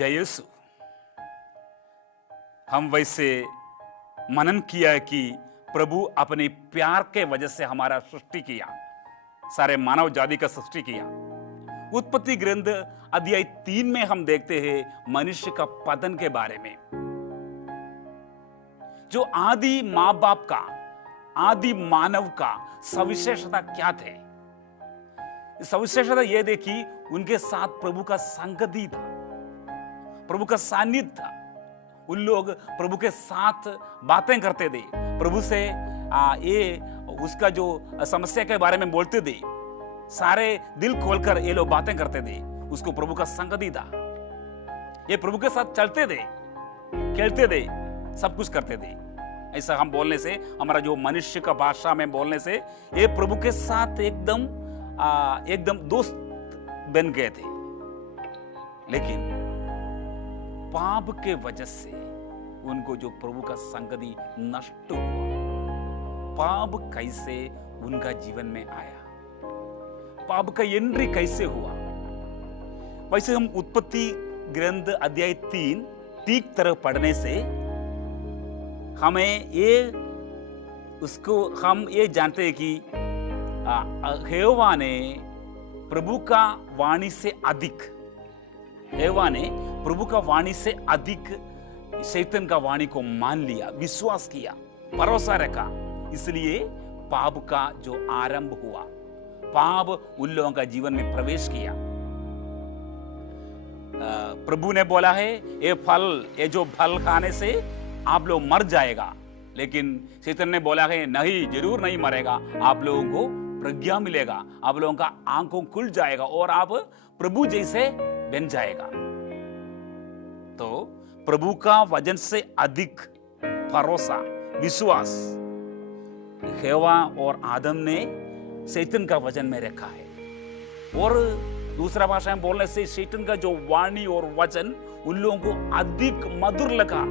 जय यीशु। हम वैसे मनन किया है कि प्रभु अपने प्यार के वजह से हमारा सृष्टि किया, सारे मानव जाति का सृष्टि किया। उत्पत्ति ग्रंथ अध्याय 3 में हम देखते हैं मनुष्य का पतन के बारे में। जो आदि माँ बाप का, आदि मानव का सविशेषता क्या थे? सविशेषता यह देखी, उनके साथ प्रभु का संगति था, प्रभु का सानिध्य था। उन लोग प्रभु के साथ बातें करते थे, प्रभु से ये उसका जो समस्या के बारे में बोलते थे, सारे दिल खोलकर ये लोग बातें करते थे। उसको प्रभु का संगति था। ये प्रभु के साथ चलते थे, खेलते थे, सब कुछ करते थे। ऐसा हम बोलने से, हमारा जो मनुष्य का भाषा में बोलने से, ये प्रभु के साथ एकदम दोस्त बन गए थे। लेकिन पाप के वजह से उनको जो प्रभु का संगति नष्ट हुआ। पाप कैसे उनका जीवन में आया, पाप का एंट्री कैसे हुआ? वैसे हम उत्पत्ति ग्रंथ अध्याय 3 ठीक तरह पढ़ने से हमें हम ये जानते हैं कि हेवा ने प्रभु का वाणी से अधिक, हेवा ने प्रभु का वाणी से अधिक शैतान का वाणी को मान लिया, विश्वास किया, भरोसा रखा। इसलिए पाप का जो आरंभ हुआ, पाप उन लोगों का जीवन में प्रवेश किया। प्रभु ने बोला है ये जो फल खाने से आप लोग मर जाएगा, लेकिन शैतान ने बोला है नहीं, जरूर नहीं मरेगा, आप लोगों को प्रज्ञा मिलेगा, आप लोगों का आंखों खुल जाएगा और आप प्रभु जैसे बन जाएगा। तो प्रभु का वचन से अधिक भरोसा, विश्वास हेवा और आदम ने शैतान का वचन में रखा है। और दूसरा भाषा में बोलने से शैतान का जो वाणी और वचन उन लोगों को अधिक मधुर लगा,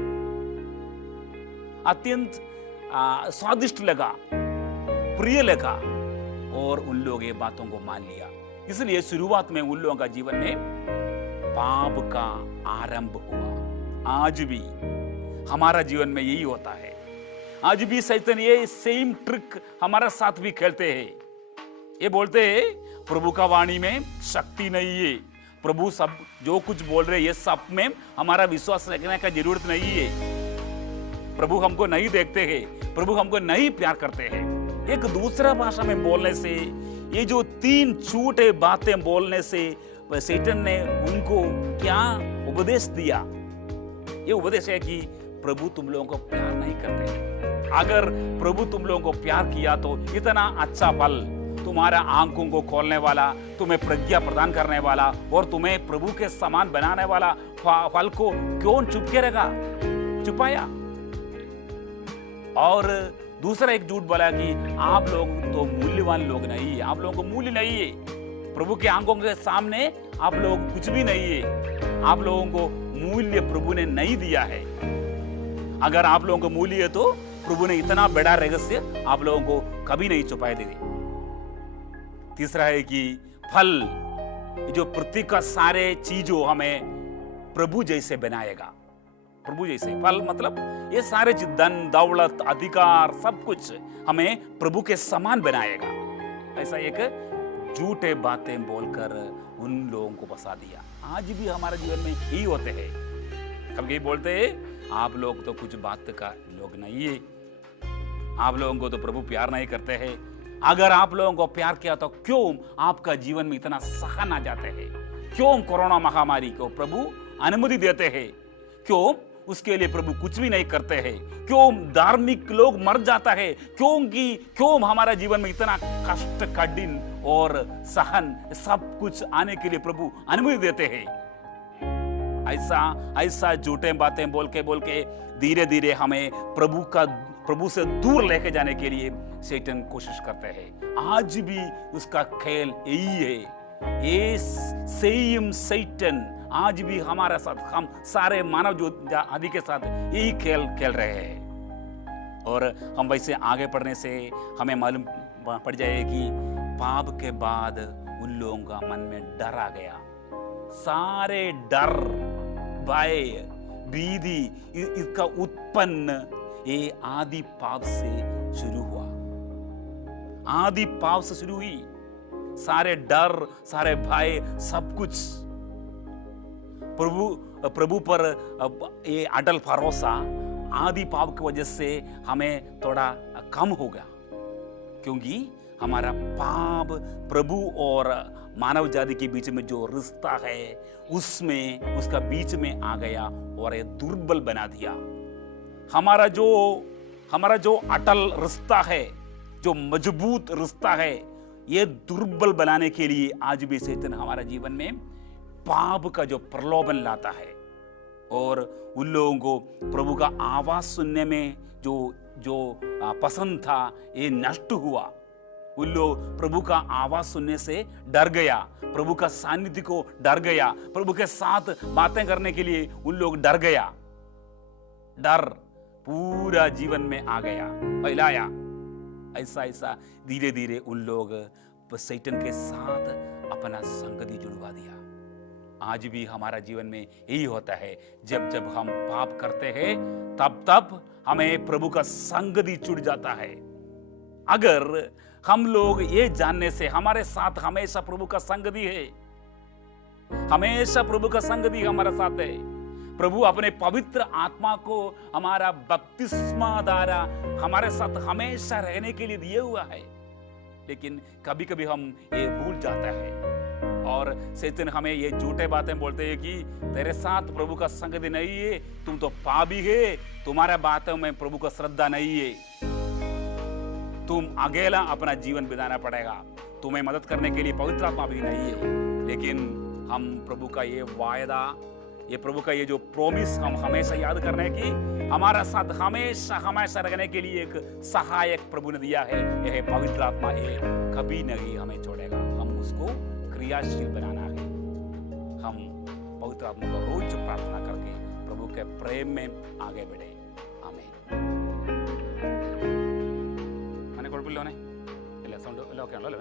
अत्यंत स्वादिष्ट लगा, प्रिय लगा, और उन लोग ये बातों को मान लिया। इसलिए शुरुआत में उन लोगों का जीवन में पाप का आरंभ हुआ। आज भी हमारा जीवन में यही होता है। आज भी शैतान ये सेम ट्रिक हमारा साथ भी खेलते हैं। ये बोलते हैं प्रभु का वाणी में शक्ति नहीं है, प्रभु सब जो कुछ बोल रहे ये सब में हमारा विश्वास रखने का जरूरत नहीं है, प्रभु हमको नहीं देखते हैं, प्रभु हमको नहीं प्यार करते हैं। एक दूसरा भाषा में बोलने से, ये जो 3 झूठे बातें बोलने से शैतान ने उनको क्या उपदेश दिया? ये उपदेश है कि प्रभु तुम लोगों को प्यार नहीं करते। अगर प्रभु तुम लोगों को प्यार किया तो इतना अच्छा फल, तुम्हारा आंखों को खोलने वाला, तुम्हें प्रज्ञा प्रदान करने वाला और तुम्हें प्रभु के समान बनाने वाला फल को क्यों चुप के रखा, छुपाया? और दूसरा एक झूठ बोला कि आप लोग तो मूल्यवान लोग नहीं है, आप लोगों को मूल्य नहीं है, प्रभु के आंखों के सामने आप लोग कुछ भी नहीं है, आप लोगों को मूल्य प्रभु ने नहीं दिया है। अगर आप लोगों को मूल्य है तो प्रभु ने इतना बड़ा रहस्य आप लोगों को कभी नहीं छुपाए थे। तीसरा है कि फल, जो पृथ्वी का सारे चीजों हमें प्रभु जैसे बनाएगा। प्रभु जैसे फल मतलब ये सारे धन दौलत अधिकार सब कुछ हमें प्रभु के समान बनाएगा। ऐसा एक झूठे बातें बोलकर उन लोगों को फंसा दिया। आज भी हमारे जीवन में यही होते हैं। कभी बोलते हैं आप लोग तो कुछ बात का लोग नहीं है, आप लोगों को तो प्रभु प्यार नहीं करते हैं। अगर आप लोगों को प्यार किया तो क्यों आपका जीवन में इतना सहन आ जाते हैं? क्यों कोरोना महामारी को प्रभु अनुमति देते हैं? क्यों उसके लिए प्रभु कुछ भी नहीं करते हैं? क्यों धार्मिक लोग मर जाता है? क्यों हमारा जीवन में इतना कष्ट, कठिन और सहन सब कुछ आने के लिए प्रभु अनुमति देते हैं? ऐसा झूठे बातें बोल के धीरे धीरे हमें प्रभु से दूर लेके जाने के लिए शैतान कोशिश करते हैं। आज भी उसका खेल यही है। ये सेम शैतान आज भी हमारे साथ, हम सारे मानव आदि के साथ यही खेल खेल रहे हैं। और हम वैसे आगे पढ़ने से हमें मालूम पड़ जाए कि पाप के बाद उन लोगों का मन में डर आ गया। सारे डर, भय, भीति, इसका उत्पन्न ये आदि पाप से शुरू हुआ। आदि पाप से शुरू हुई। सारे डर, सारे भय, सब कुछ प्रभु पर ये अटल भरोसा आदि पाप की वजह से हमें थोड़ा कम होगा, क्योंकि हमारा पाप प्रभु और मानव जाति के बीच में जो रिश्ता है उसमें उसका बीच में आ गया और ये दुर्बल बना दिया। हमारा जो अटल रिश्ता है, जो मजबूत रिश्ता है, ये दुर्बल बनाने के लिए आज भी शैतान हमारा जीवन में पाप का जो प्रलोभन लाता है और उन लोगों को प्रभु का आवाज सुनने में जो पसंद था ये नष्ट हुआ। उन लोग प्रभु का आवाज सुनने से डर गया, प्रभु का सानिध्य को डर गया, प्रभु के साथ बातें करने के लिए उन लोग डर गया। डर पूरा जीवन में आ गया, फैलाया। ऐसा धीरे धीरे उन लोग शैतान के साथ अपना संगति जुड़वा दिया। आज भी हमारा जीवन में यही होता है, जब जब हम पाप करते हैं तब हमें प्रभु का संगति जुड़ जाता है। अगर हम लोग ये जानने से हमारे साथ हमेशा प्रभु का संगति है, हमेशा प्रभु का संगति हमारे साथ है। प्रभु अपने पवित्र आत्मा को हमारा बपतिस्मा द्वारा हमारे साथ हमेशा रहने के लिए दिए हुआ है, लेकिन कभी कभी हम ये भूल जाता है और शैतान हमें ये झूठे बातें बोलते हैं कि तेरे साथ प्रभु का संगति नहीं है, तुम तो पापी है, तुम्हारे बातों में प्रभु का श्रद्धा नहीं है, तुम अकेला अपना जीवन बिताना पड़ेगा, तुम्हें मदद करने के लिए पवित्र आत्मा भी नहीं है। लेकिन हम प्रभु का ये वायदा, ये प्रभु का ये जो प्रॉमिस हम हमेशा याद करने की हमारा साथ हमेशा रहने के लिए एक सहायक प्रभु ने दिया है, यह पवित्र आत्मा, ये कभी नहीं हमें छोड़ेगा। हम उसको क्रियाशील बनाना है। हम पवित्र आत्मा को रोज प्रार्थना करके प्रभु के प्रेम में आगे बढ़े। आमीन। मैंने कुछ बोलो नहीं, ले सौंड ले ओके लो ले।